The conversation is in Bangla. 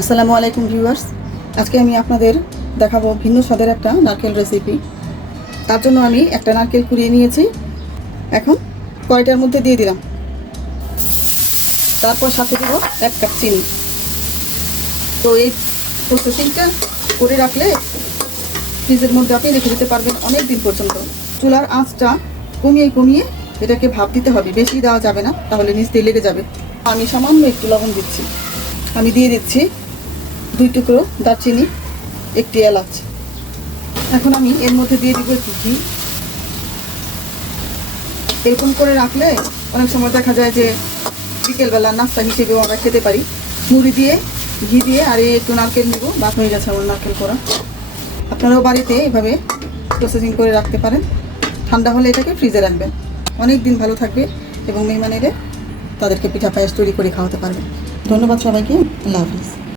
আসসালামু আলাইকুম ভিউয়ার্স। আজকে আমি আপনাদের দেখাবো ভিন্ন স্বাদের একটা নারকেল রেসিপি তার জন্য আমি একটা নারকেল কুড়িয়ে নিয়েছি। এখন কয়টার মধ্যে দিয়ে দিলাম। তারপর সাথে দেবো এক কাপ চিনি। তো এই প্রসেসিংটা করে রাখলে ফ্রিজের মধ্যে আপনি রেখে দিতে পারবেন অনেক দিন পর্যন্ত। চুলার আঁচটা কমিয়ে কমিয়ে এটাকে ভাপ দিতে হবে। বেশি দেওয়া যাবে না, তাহলে নিচ দিয়ে লেগে যাবে। আমি সামান্য একটু লবণ দিচ্ছি। আমি দিয়ে দিচ্ছি দুই টুকরো দারচিনি, একটি এলাচ। এখন আমি এর মধ্যে দিয়ে দিব একটু ঘি। এরকম করে রাখলে অনেক সময় দেখা যায় যে বিকেলবেলা নাস্তা হিসেবেও আমরা খেতে পারি। মুড়ি দিয়ে, ঘি দিয়ে, আর একটু নারকেল নেব বাদ হয়ে গেছে আমার নারকেল করা। আপনারাও বাড়িতে এভাবে প্রসেসিং করে রাখতে পারেন। ঠান্ডা হলে এটাকে ফ্রিজে রাখবেন। অনেক দিন ভালো থাকবে এবং মেহমানেরে তাদেরকে পিঠা পায়েস তৈরি করে খাওয়াতে পারবেন ধন্যবাদ সবাইকে। আল্লাহ হাফিজ।